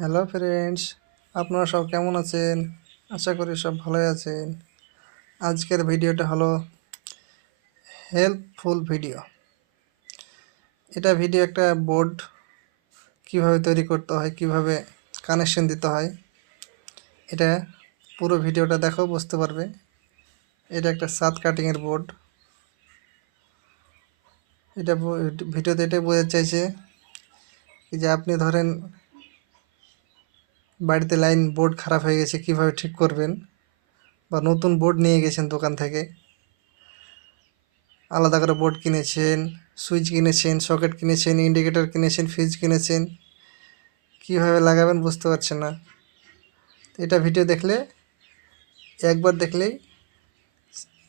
Hello friends, আপনারা সব কেমন আছেন? আশা করি সব ভালোই আছেন। আজকের ভিডিওটা হলো হেল্পফুল ভিডিও। এটা ভিডিও একটা বোর্ড কিভাবে তৈরি করতে হয়, কিভাবে কানেকশন দিতে হয়, এটা পুরো ভিডিওটা দেখো বুঝতে পারবে। এটা একটা সাত কাটিংয়ের বোর্ড। এটা ভিডিওতে এটাই বোঝাতে চাইছে যে আপনি ধরেন বাড়িতে লাইন বোর্ড খারাপ হয়ে গেছে, কিভাবে ঠিক করবেন, বা নতুন বোর্ড নিয়ে গেছেন দোকান থেকে, আলাদা করে বোর্ড কিনেছেন, সুইচ কিনেছেন, সকেট কিনেছেন, ইন্ডিকেটর কিনেছেন, ফিউজ কিনেছেন, কীভাবে লাগাবেন বুঝতে পারছেন না। এটা ভিডিও দেখলে একবার দেখলেই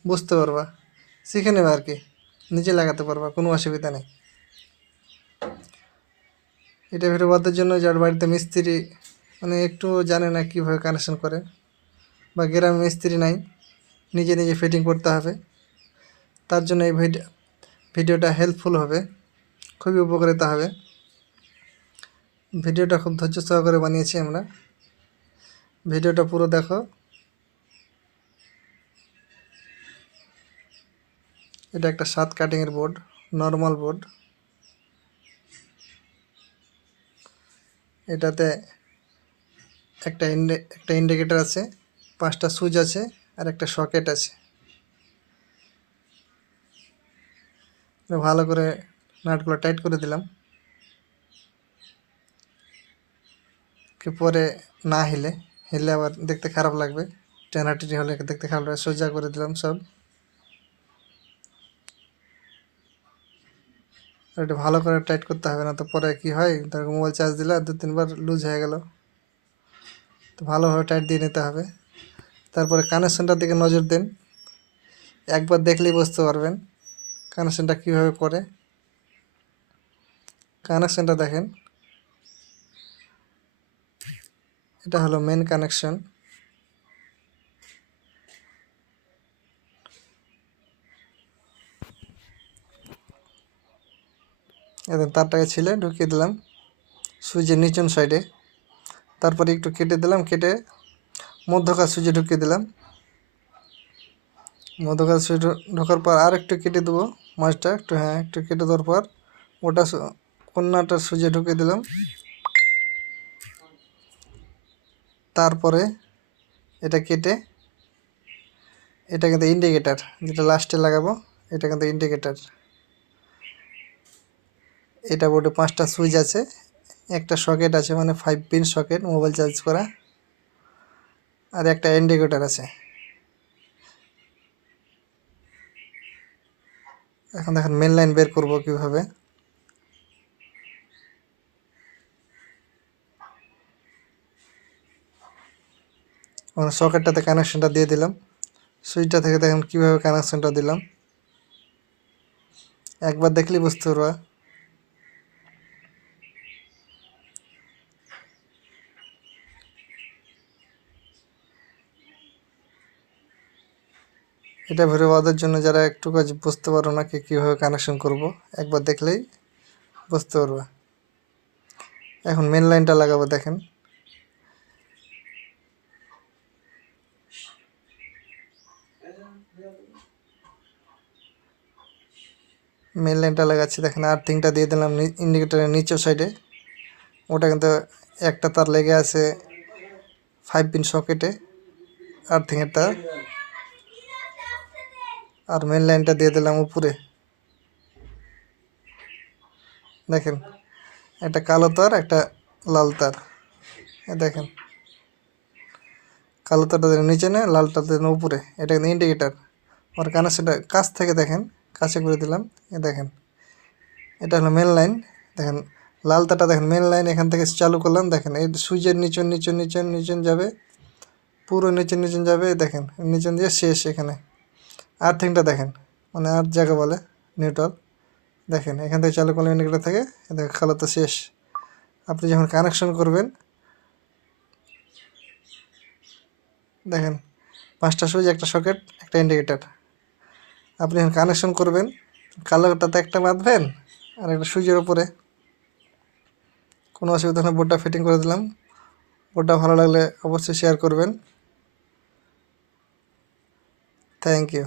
বুঝতে পারবা, শিখে নেবে আর কি, নিজে লাগাতে পারবা, কোনো অসুবিধা নেই। এটা ভিডিও বাদের জন্য যার বাড়িতে মিস্ত্রি একটু জানে না কীভাবে কানেকশন করে, বা গ্রামে মিস্ত্রি নাই, নিজে নিজে ফিটিং করতে হবে, তার জন্য এই ভিডিওটা হেল্পফুল হবে, খুবই উপকারিতা হবে। ভিডিওটা খুব ধৈর্য সহকারে বানিয়েছি আমরা। ভিডিওটা পুরো দেখো। এটা একটা সাত কাটিংয়ের বোর্ড, নর্মাল বোর্ড। এটাতে একটা ইন্ডিকেটর আছে, 5টা সুইচ আছে, আর একটা সকেট আছে। ভালো করে নাটগুলো টাইট করে দিলাম, কি পরে না হিলে আবার দেখতে খারাপ লাগবে, টেনাটিনি হলে দেখতে খারাপ লাগবে। সোজা করে দিলাম সব। আর এটা ভালো করে টাইট করতে হবে, না তো পরে কি হয়, ধর মোবাইল চার্জ দিলে 2-3 বার লুজ হয়ে গেল, তো ভালোভাবে টাইট দিয়ে নিতে হবে। তারপরে কানেকশনটার দিকে নজর দেন, একবার দেখলেই বুঝতে পারবেন কানেকশনটা কীভাবে করে। কানেকশনটা দেখেন, এটা হলো মেন কানেকশন। এখন তারটাকে ছিলে ঢুকিয়ে দিলাম সুইচের নিচন সাইডে, তারপরে একটু কেটে দিলাম, কেটে মধ্যকার সুইচে ঢুকিয়ে দিলাম। মধ্যকার সুইচ ঢোকার পর আর একটু কেটে দেবো মাছটা, একটু কেটে দেওয়ার পর ওটা কন্যাটার সুইচে ঢুকিয়ে দিলাম। তারপরে এটা কেটে, এটা কিন্তু ইন্ডিকেটার, যেটা লাস্টে লাগাবো, এটা কিন্তু ইন্ডিকেটার। এটা বোর্ডে 5টা সুইচ আছে, একটা সকেট আছে, 5 পিন সকেট মোবাইল চার্জ করা, আর একটা ইন্ডিকেটর আছে। এখন দেখেন মেন লাইন বের করব কিভাবে। সকেটটাতে কানেকশনটা দিয়ে দিলাম, সুইচটা থেকে দেখেন কীভাবে কানেকশনটা দিলাম, একবার দেখলেই বুঝতে পারবা। এটা ভেরিওয়াদের জন্য যারা একটু কাজ বুঝতে পারো না কীভাবে কানেকশন করব, একবার দেখলেই বুঝতে পারবা। এখন মেন লাইনটা লাগাবো, দেখেন মেন লাইনটা লাগাচ্ছি। দেখেন আর্থিংটা দিয়ে দিলাম ইন্ডিকেটারের নিচের সাইডে, ওটা কিন্তু একটা তার লেগে আছে 5 পিন সকেটে, আর্থিংয়ের তার। আর মেন লাইনটা দিয়ে দিলাম উপরে। দেখেন একটা কালো তার, একটা লাল তার, দেখেন কালো তারটা দিলেন নিচে, না লালটা দিলেন উপরে, এটা কিন্তু ইন্ডিকেটার। আর কানেকশনটা কাছ থেকে দেখেন, কাছে করে দিলাম, দেখেন এটা হলো মেন লাইন। দেখেন লাল তারটা দেখেন মেন লাইন, এখান থেকে চালু করলাম, দেখেন এই সুইচের নিচন নিচন নিচন নিচন যাবে, পুরো নিচন নিচন যাবে, দেখেন নিচন দিয়ে শেষ। এখানে আর্থিংটা দেখেন, আর জায়গা বলে নিউট্রাল, দেখেন এখান থেকে চালু করলে ইন্ডিকেটার থেকে, দেখেন খালা তো শেষ। আপনি যখন কানেকশন করবেন, দেখেন 5টা সুইচ, একটা সকেট, একটা ইন্ডিকেটার। আপনি যখন কানেকশন করবেন, কালোটাতে একটা বাঁধবেন আর একটা সুইচের উপরে, কোনো অসুবিধা নেই। বোর্ডটা ফিটিং করে দিলাম, ওটা ভালো লাগলে অবশ্যই শেয়ার করবেন। Thank you.